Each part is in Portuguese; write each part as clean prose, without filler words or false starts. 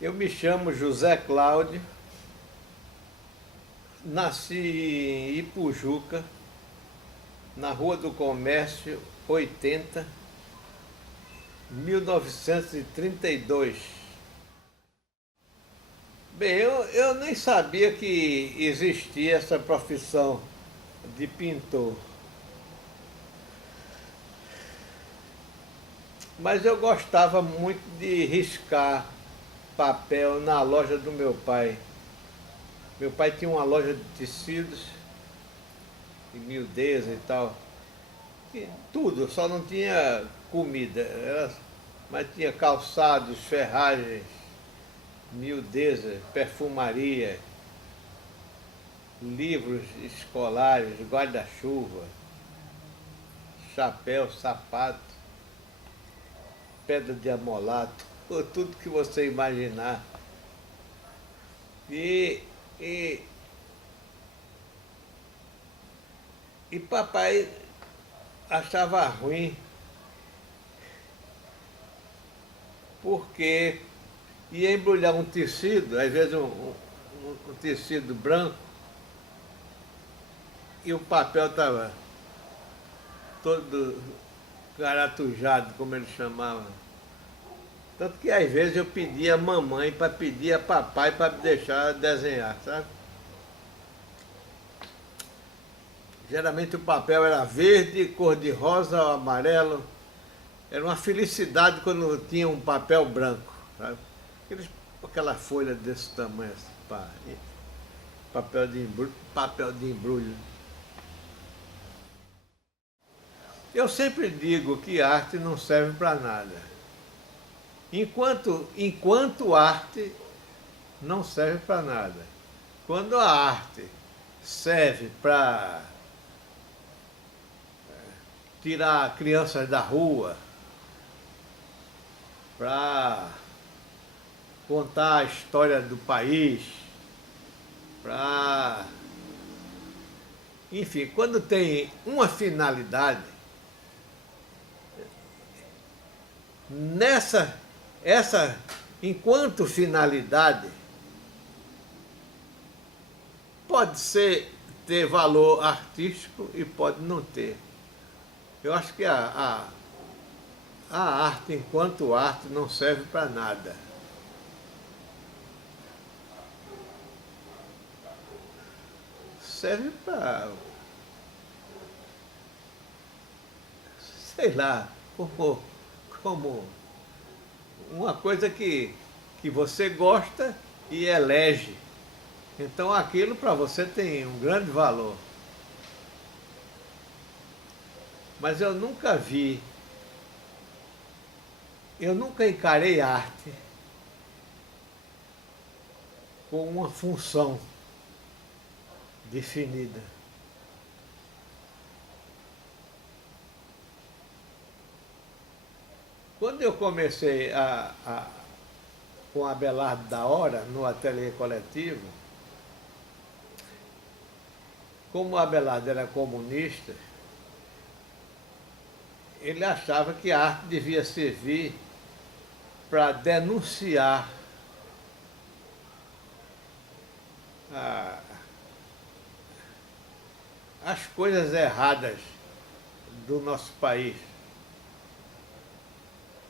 Eu me chamo José Cláudio, nasci em Ipujuca, na Rua do Comércio, 80, 1932. Bem, eu nem sabia que existia essa profissão de pintor, mas eu gostava muito de riscar papel na loja do meu pai. Meu pai tinha uma loja de tecidos, de miudeza e tal. E tudo, só não tinha comida. Mas tinha calçados, ferragens, miudeza, perfumaria, livros escolares, guarda-chuva, chapéu, sapato, pedra de amolato, tudo que você imaginar. E, e, e papai achava ruim, porque ia embrulhar um tecido, às vezes um tecido branco, e o papel estava todo caratujado, como ele chamava. Tanto que às vezes eu pedia a mamãe para pedir a papai para me deixar desenhar, sabe? Geralmente o papel era verde, cor-de-rosa ou amarelo. Era uma felicidade quando tinha um papel branco, sabe? Aquela folha desse tamanho, assim, papel de embrulho. Eu sempre digo que arte não serve para nada. Enquanto arte não serve para nada. Quando a arte serve para tirar crianças da rua, para contar a história do país, para... Enfim, quando tem uma finalidade, enquanto finalidade, pode ter valor artístico e pode não ter. Eu acho que a arte, enquanto arte, não serve para nada. Serve para, sei lá, como uma coisa que você gosta e elege. Então aquilo para você tem um grande valor. Mas eu nunca encarei arte com uma função definida. Quando eu comecei com a Abelardo da Hora, no ateliê coletivo, como o Abelardo era comunista, ele achava que a arte devia servir para denunciar as coisas erradas do nosso país.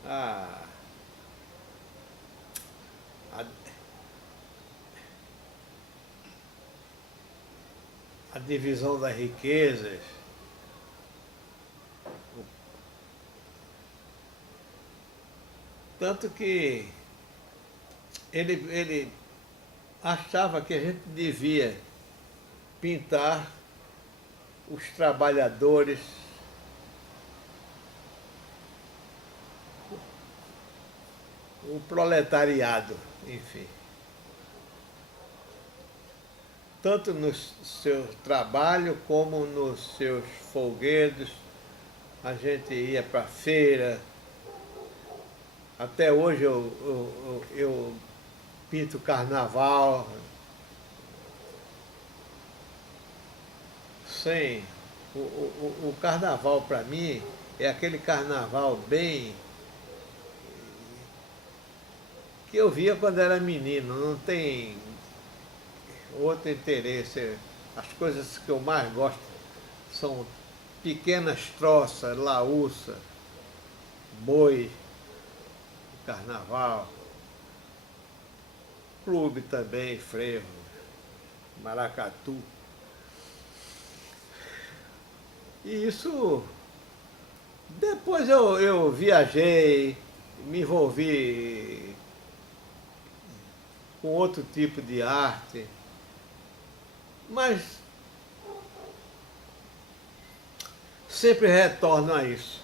A, a, a divisão das riquezas, tanto que ele achava que a gente devia pintar os trabalhadores, o proletariado, enfim. Tanto no seu trabalho como nos seus folguedos, a gente ia para a feira. Até hoje eu pinto carnaval. Sim, o carnaval para mim é aquele carnaval bem que eu via quando era menino, não tem outro interesse. As coisas que eu mais gosto são pequenas troças, laúça, boi, carnaval, clube também, frevo, maracatu. E isso, depois eu viajei, me envolvi com outro tipo de arte, mas sempre retorno a isso.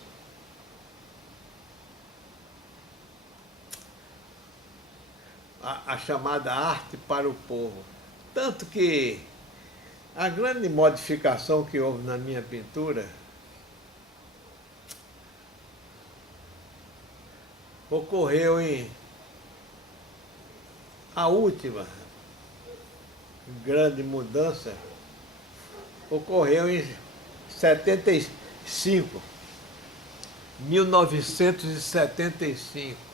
A chamada arte para o povo. Tanto que a grande modificação que houve na minha pintura ocorreu a última grande mudança ocorreu em 75, 1975.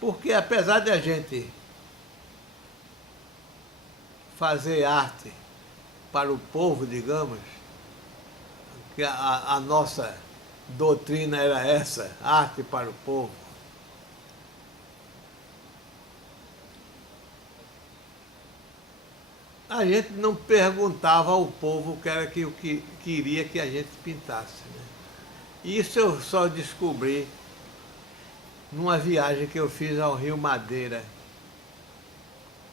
Porque apesar de a gente fazer arte para o povo, digamos, que a nossa doutrina era essa, arte para o povo, a gente não perguntava ao povo o que era que queria que a gente pintasse. Né? Isso eu só descobri numa viagem que eu fiz ao Rio Madeira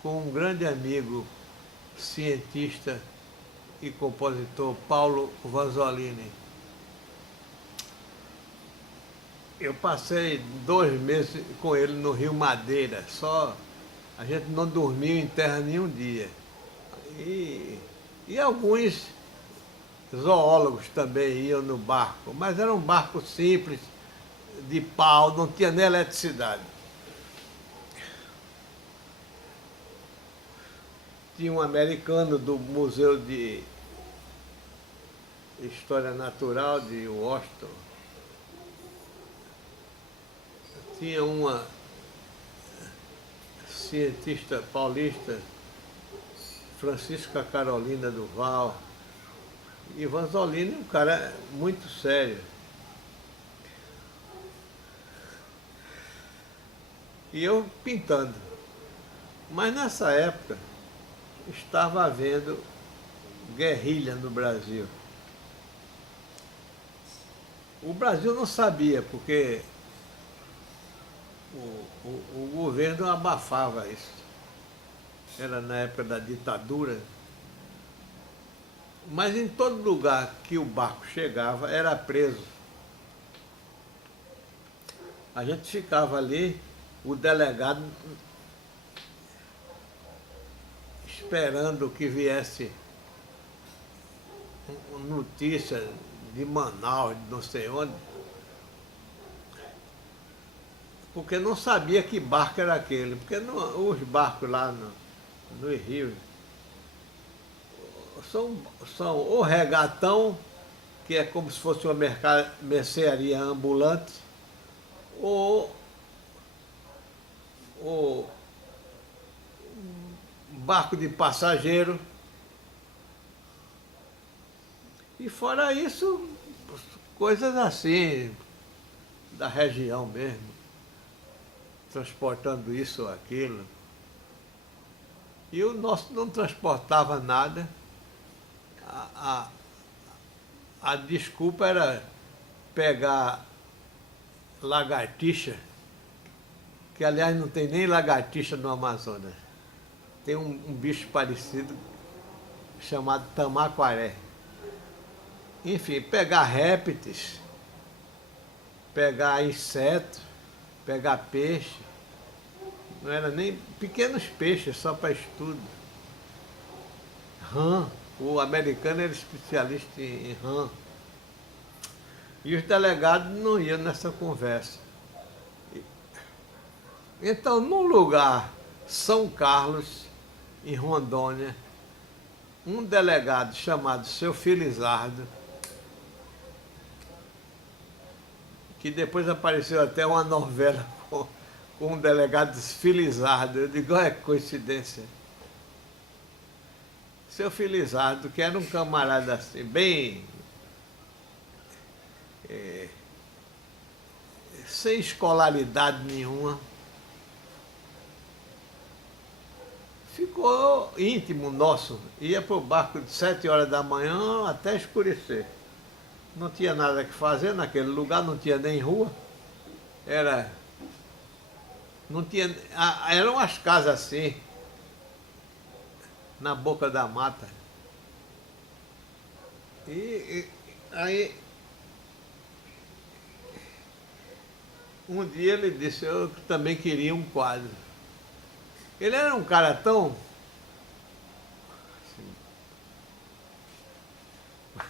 com um grande amigo, cientista e compositor, Paulo Vanzolini. Eu passei 2 meses com ele no Rio Madeira, só a gente não dormiu em terra nenhum dia. E alguns zoólogos também iam no barco, mas era um barco simples, de pau, não tinha nem eletricidade. Tinha um americano do Museu de História Natural de Washington. Tinha uma cientista paulista, Francisca Carolina Duval. E Vanzolini, um cara muito sério. E eu pintando. Mas nessa época estava havendo guerrilha no Brasil. O Brasil não sabia, porque o governo abafava isso. Era na época da ditadura. Mas em todo lugar que o barco chegava, era preso. A gente ficava ali, o delegado esperando que viesse notícia de Manaus, de não sei onde, porque não sabia que barco era aquele, porque os barcos lá no Rio são o regatão, que é como se fosse uma mercearia ambulante, ou barco de passageiro. E fora isso, coisas assim, da região mesmo, transportando isso ou aquilo. E o nosso não transportava nada. A desculpa era pegar lagartixa, que aliás não tem nem lagartixa no Amazonas. Tem um bicho parecido chamado tamaquaré. Enfim, pegar répteis, pegar insetos, pegar peixe. Não era nem pequenos peixes, só para estudo. Rã. O americano era especialista em rã. E os delegados não iam nessa conversa. Então, num lugar, São Carlos, em Rondônia, um delegado chamado Seu Felizardo, que depois apareceu até uma novela com com um delegado Felizardo. Eu digo, olha que coincidência. Seu Felizardo, que era um camarada assim, bem... sem escolaridade nenhuma, ficou íntimo nosso. Ia para o barco de 7 horas da manhã até escurecer. Não tinha nada que fazer naquele lugar, não tinha nem rua. Não tinha, eram as casas assim, na boca da mata. E aí, um dia ele disse, eu também queria um quadro. Ele era um cara tão...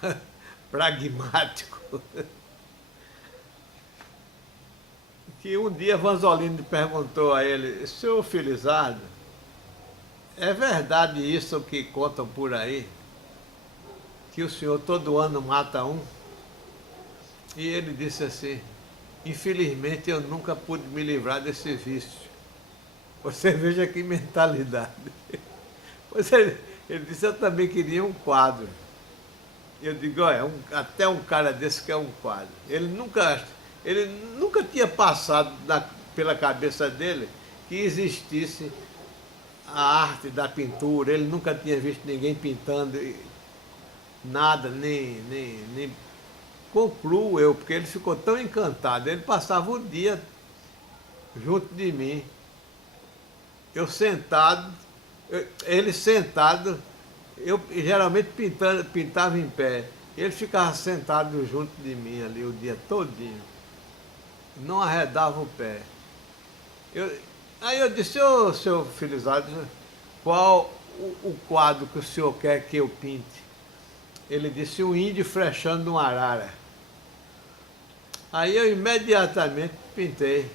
assim, pragmático, que um dia Vanzolini perguntou a ele, seu Felizardo, é verdade isso que contam por aí? Que o senhor todo ano mata um? E ele disse assim, infelizmente eu nunca pude me livrar desse vício. Você veja que mentalidade. Ele disse, eu também queria um quadro. Eu digo, olha, até um cara desse que é um quadro. Ele nunca tinha passado pela cabeça dele que existisse a arte da pintura. Ele nunca tinha visto ninguém pintando nada, nem concluo eu, porque ele ficou tão encantado. Ele passava o dia junto de mim. Eu sentado, ele sentado, eu geralmente pintava em pé. Ele ficava sentado junto de mim ali o dia todinho. Não arredava o pé. Aí eu disse, ô seu Felizardo, qual o quadro que o senhor quer que eu pinte? Ele disse, um índio frechando um arara. Aí eu imediatamente pintei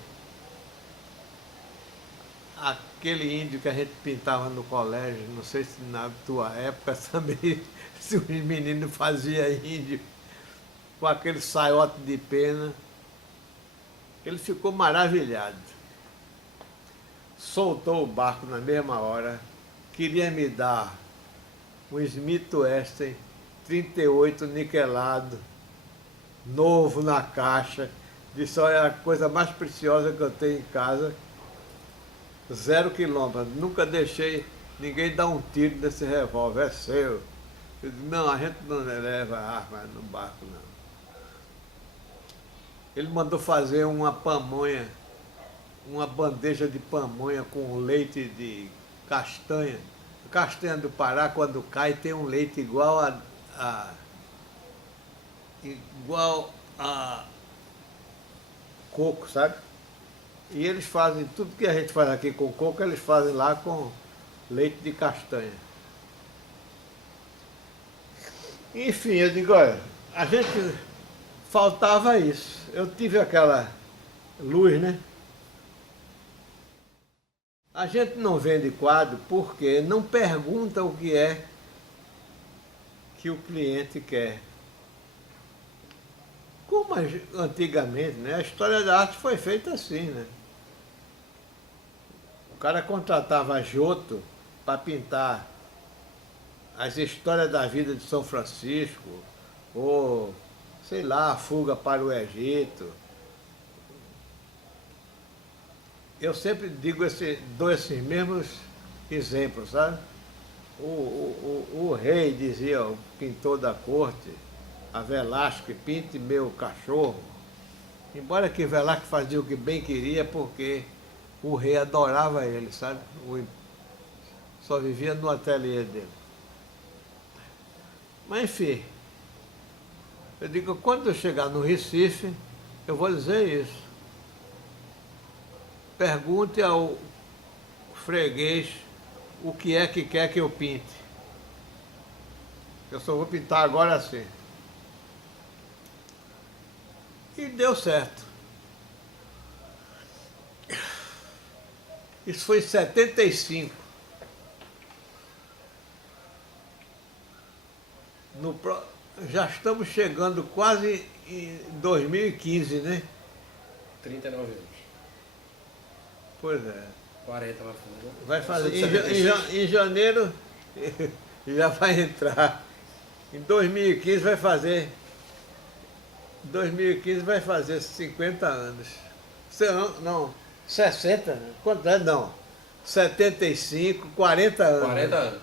aquele índio que a gente pintava no colégio, não sei se na tua época também, se os meninos faziam índio, com aquele saiote de pena. Ele ficou maravilhado. Soltou o barco na mesma hora, queria me dar um Smith Wesson 38 niquelado, novo na caixa. Disse, olha, é a coisa mais preciosa que eu tenho em casa. 0 quilômetro, nunca deixei ninguém dar um tiro desse revólver, é seu. Eu disse, não, a gente não leva arma no barco, não. Ele mandou fazer uma pamonha, uma bandeja de pamonha com leite de castanha. Castanha do Pará, quando cai, tem um leite igual a coco, sabe? E eles fazem tudo que a gente faz aqui com coco, eles fazem lá com leite de castanha. Enfim, eu digo, olha, a gente faltava isso. Eu tive aquela luz, né? A gente não vende quadro porque não pergunta o que é que o cliente quer. Como antigamente, né? A história da arte foi feita assim, né? O cara contratava Giotto para pintar as histórias da vida de São Francisco, ou, sei lá, a fuga para o Egito. Eu sempre dou esses mesmos exemplos, sabe? O rei dizia, o pintor da corte, a Velázquez, pinte meu cachorro. Embora que Velázquez fazia o que bem queria, porque o rei adorava ele, sabe? Só vivia no ateliê dele. Mas enfim, eu digo, quando eu chegar no Recife, eu vou dizer isso. Pergunte ao freguês o que é que quer que eu pinte. Eu só vou pintar agora assim. E deu certo. Isso foi em 75. Já estamos chegando quase em 2015, né? 39 anos. Pois é. 40 vai fazer. Vai fazer. Eu sou de 76. Em janeiro já vai entrar. Em 2015 vai fazer. Em 2015 vai fazer 50 anos. Não, 60? Quanto é? Não. 75, 40 anos. 40 anos.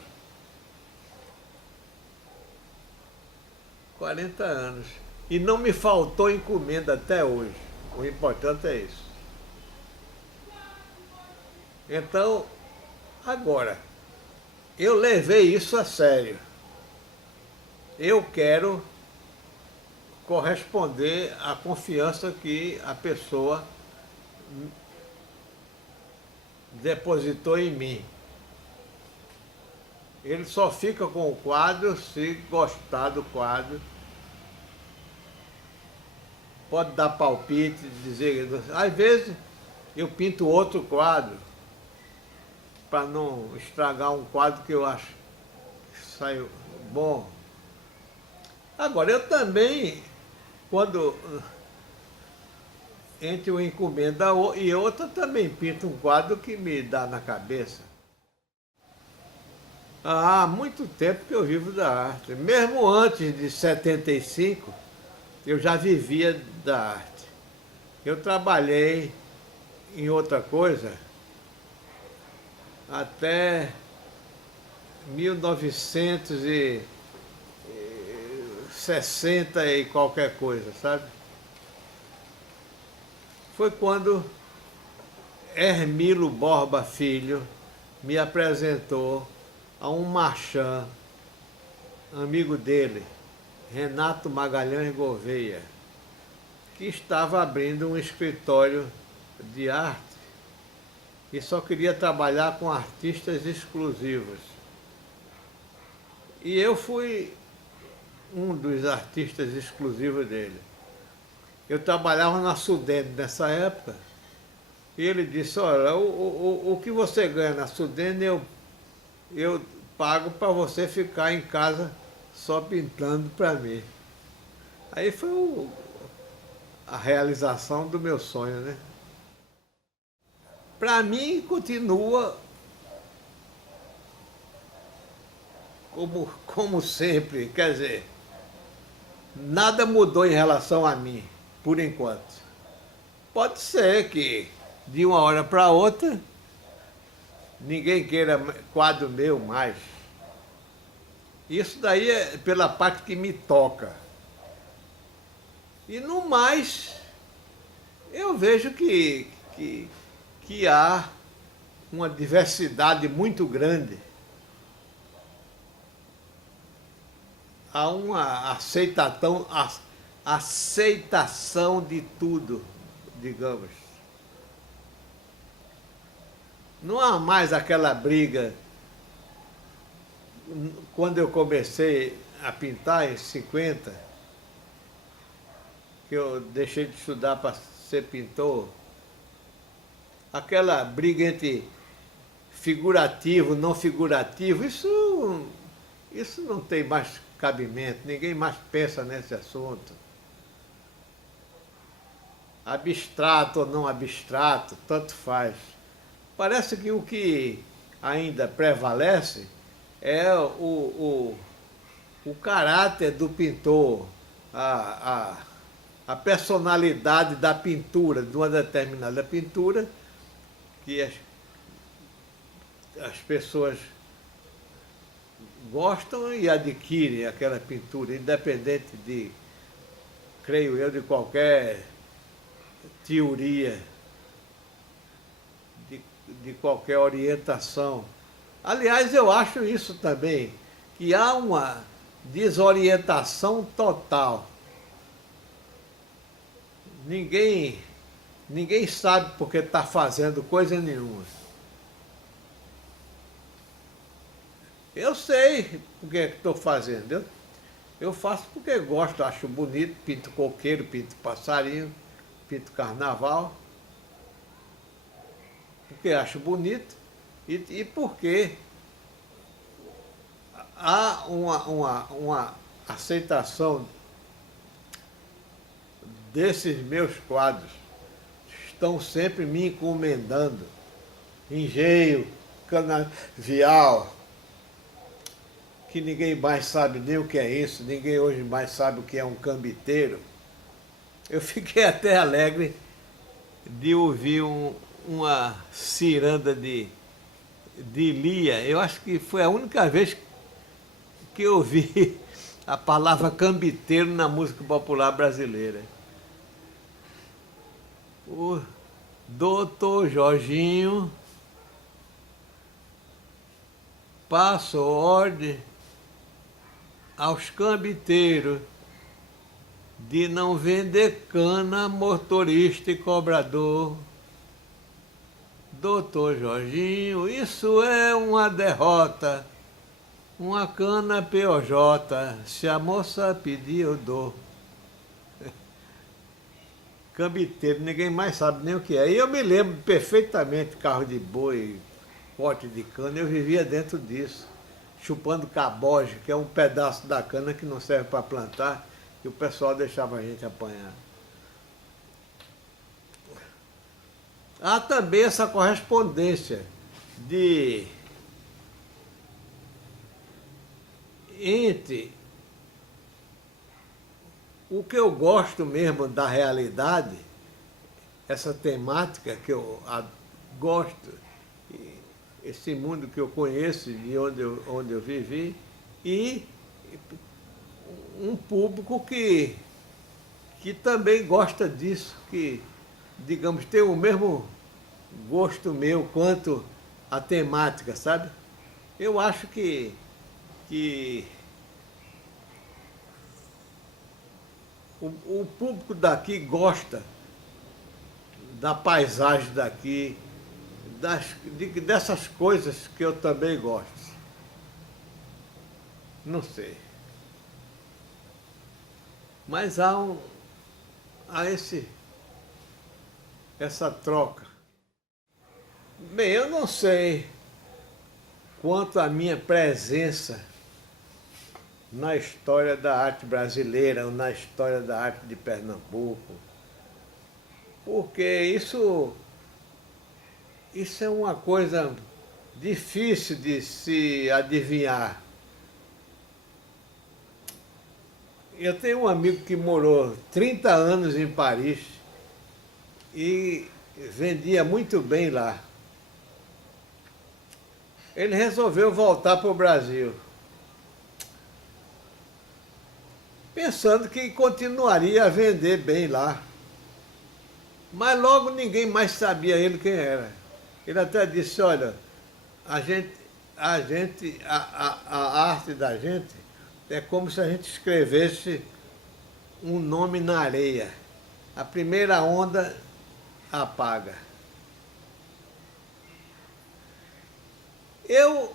40 anos. E não me faltou encomenda até hoje. O importante é isso. Então, agora, eu levei isso a sério. Eu quero corresponder à confiança que a pessoa depositou em mim. Ele só fica com o quadro se gostar do quadro. Pode dar palpite, dizer... Às vezes eu pinto outro quadro para não estragar um quadro que eu acho que saiu bom. Agora, eu também, quando entre uma encomenda e outra, também pinto um quadro que me dá na cabeça. Há muito tempo que eu vivo da arte. Mesmo antes de 75, eu já vivia da arte. Eu trabalhei em outra coisa até 1960 e qualquer coisa, sabe? Foi quando Hermilo Borba Filho me apresentou a um marchand, amigo dele, Renato Magalhães Gouveia, que estava abrindo um escritório de arte e só queria trabalhar com artistas exclusivos. E eu fui um dos artistas exclusivos dele. Eu trabalhava na Sudene nessa época e ele disse, olha, o que você ganha na Sudene eu pago para você ficar em casa só pintando para mim. Aí foi a realização do meu sonho, né? Para mim, continua como sempre, quer dizer, nada mudou em relação a mim, por enquanto. Pode ser que, de uma hora para outra, ninguém queira quadro meu mais. Isso daí é pela parte que me toca. E no mais, eu vejo que há uma diversidade muito grande. Há uma aceitação de tudo, digamos. Não há mais aquela briga. Quando eu comecei a pintar em 50, que eu deixei de estudar para ser pintor, aquela briga entre figurativo, não figurativo, isso não tem mais cabimento, ninguém mais pensa nesse assunto. Abstrato ou não abstrato, tanto faz. Parece que o que ainda prevalece é o caráter do pintor, a personalidade da pintura, de uma determinada pintura, que as pessoas gostam e adquirem aquela pintura, independente de, creio eu, de qualquer teoria, de qualquer orientação. Aliás, eu acho isso também, que há uma desorientação total. Ninguém sabe porque está fazendo coisa nenhuma. Eu sei porque é que estou fazendo. Eu faço porque gosto, acho bonito, pinto coqueiro, pinto passarinho, pinto carnaval. Porque acho bonito e porque há uma aceitação desses meus quadros. Estão sempre me encomendando. engenho, canavial, que ninguém mais sabe nem o que é isso, ninguém hoje mais sabe o que é um cambiteiro. Eu fiquei até alegre de ouvir uma ciranda de Lia. Eu acho que foi a única vez que eu ouvi a palavra cambiteiro na música popular brasileira. O doutor Jorginho passou ordem aos cambiteiros de não vender cana, motorista e cobrador. Doutor Jorginho, isso é uma derrota, uma cana POJ, se a moça pedir eu dou. Cambiteiro, ninguém mais sabe nem o que é. E eu me lembro perfeitamente, carro de boi, pote de cana, eu vivia dentro disso, chupando caboge, que é um pedaço da cana que não serve para plantar, e o pessoal deixava a gente apanhar. Há também essa correspondência entre o que eu gosto mesmo da realidade, essa temática que eu gosto, esse mundo que eu conheço, de onde eu vivi, e um público que também gosta disso, que, digamos, tem o mesmo gosto meu quanto a temática, sabe? Eu acho que o público daqui gosta da paisagem daqui, dessas coisas que eu também gosto. Não sei. Mas há essa troca. Bem, eu não sei quanto à minha presença na história da arte brasileira ou na história da arte de Pernambuco, porque isso é uma coisa difícil de se adivinhar. Eu tenho um amigo que morou 30 anos em Paris e vendia muito bem lá. Ele resolveu voltar para o Brasil, pensando que continuaria a vender bem lá. Mas logo ninguém mais sabia ele quem era. Ele até disse, olha, a arte da gente é como se a gente escrevesse um nome na areia. A primeira onda apaga. Eu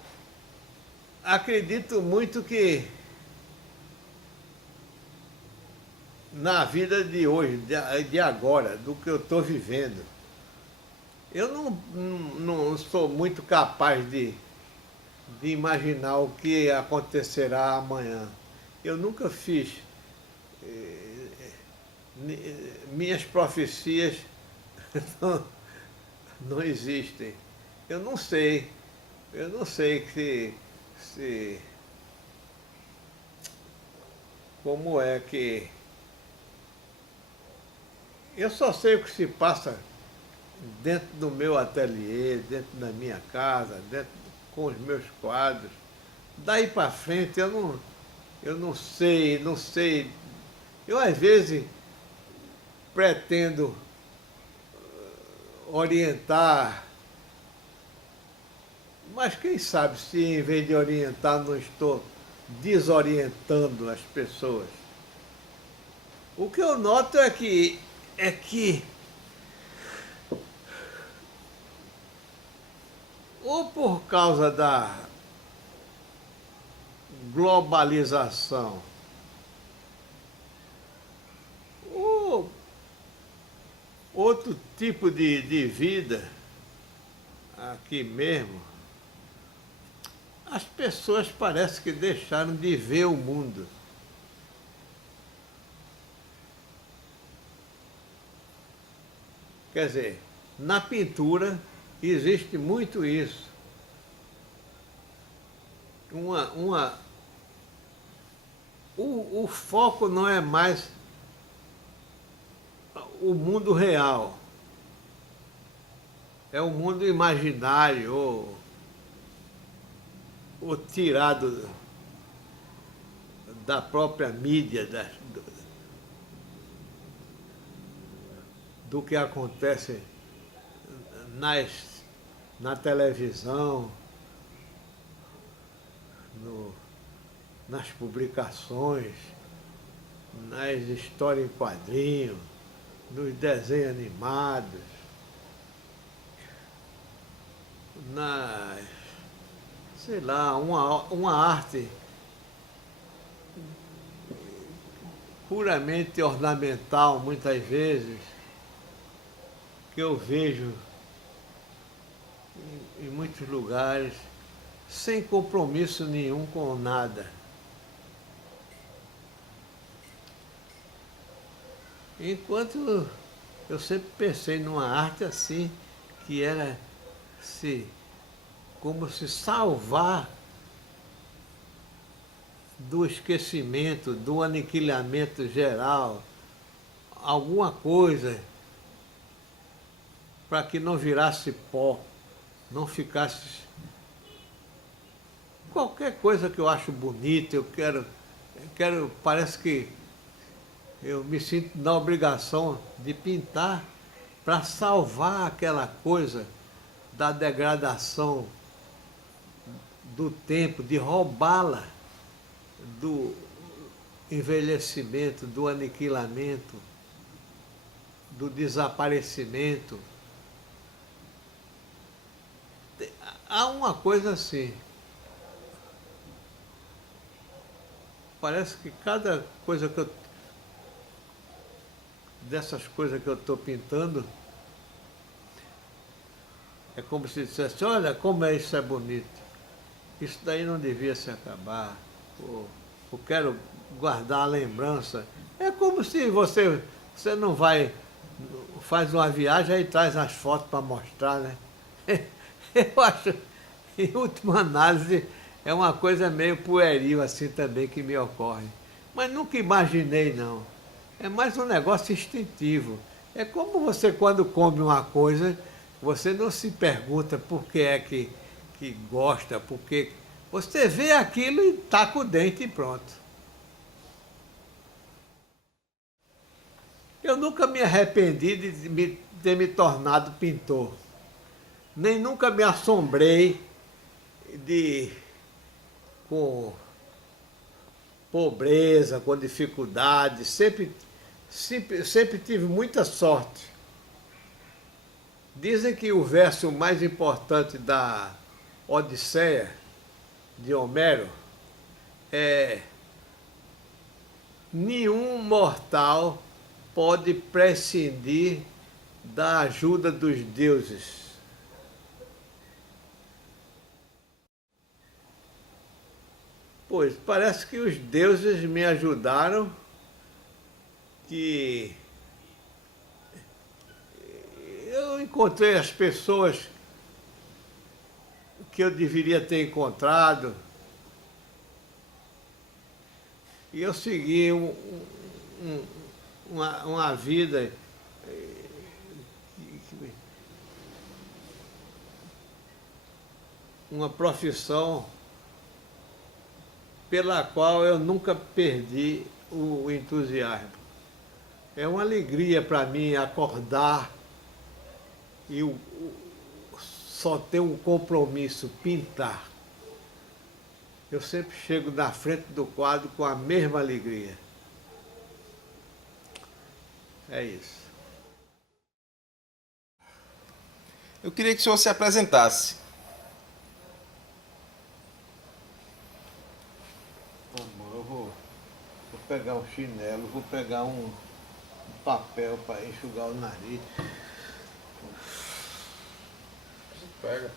acredito muito que na vida de hoje, de agora, do que eu estou vivendo, eu não sou muito capaz de imaginar o que acontecerá amanhã. Eu nunca fiz. Minhas profecias não existem. Eu não sei se como é que... Eu só sei o que se passa dentro do meu ateliê, dentro da minha casa, com os meus quadros. Daí para frente eu não sei. Eu às vezes pretendo orientar, mas quem sabe se em vez de orientar não estou desorientando as pessoas. O que eu noto é que ou por causa da globalização, ou outro tipo de vida aqui mesmo, as pessoas parecem que deixaram de ver o mundo. Quer dizer, na pintura existe muito isso. O foco não é mais o mundo real, é o mundo imaginário, ou tirado da própria mídia, do que acontece na televisão, nas publicações, nas histórias em quadrinhos, nos desenhos animados, sei lá, uma arte puramente ornamental, muitas vezes, que eu vejo em muitos lugares, sem compromisso nenhum com nada. Enquanto eu sempre pensei numa arte assim, que era como se salvar do esquecimento, do aniquilamento geral, alguma coisa para que não virasse pó, não ficasse. Qualquer coisa que eu acho bonita, eu quero, parece que eu me sinto na obrigação de pintar para salvar aquela coisa da degradação do tempo, de roubá-la do envelhecimento, do aniquilamento, do desaparecimento. Há uma coisa assim. Parece que cada coisa dessas coisas que eu estou pintando, é como se dissesse, olha como isso é bonito. Isso daí não devia se acabar. Eu quero guardar a lembrança. É como se você não faz uma viagem e traz as fotos para mostrar, né? Eu acho, em última análise, é uma coisa meio pueril assim também que me ocorre. Mas nunca imaginei, não. É mais um negócio instintivo. É como você, quando come uma coisa, você não se pergunta por que é que gosta, porque você vê aquilo e taca o dente e pronto. Eu nunca me arrependi de ter me tornado pintor. Nem nunca me assombrei com pobreza, com dificuldade. Sempre tive muita sorte. Dizem que o verso mais importante da Odisseia, de Homero, é: nenhum mortal pode prescindir da ajuda dos deuses. Pois, parece que os deuses me ajudaram, que eu encontrei as pessoas que eu deveria ter encontrado, e eu segui uma vida uma profissão pela qual eu nunca perdi o entusiasmo. É uma alegria para mim acordar e só ter um compromisso, pintar. Eu sempre chego na frente do quadro com a mesma alegria. É isso. Eu queria que o senhor se apresentasse. Amor, eu vou pegar um chinelo, vou pegar um papel para enxugar o nariz. Pega.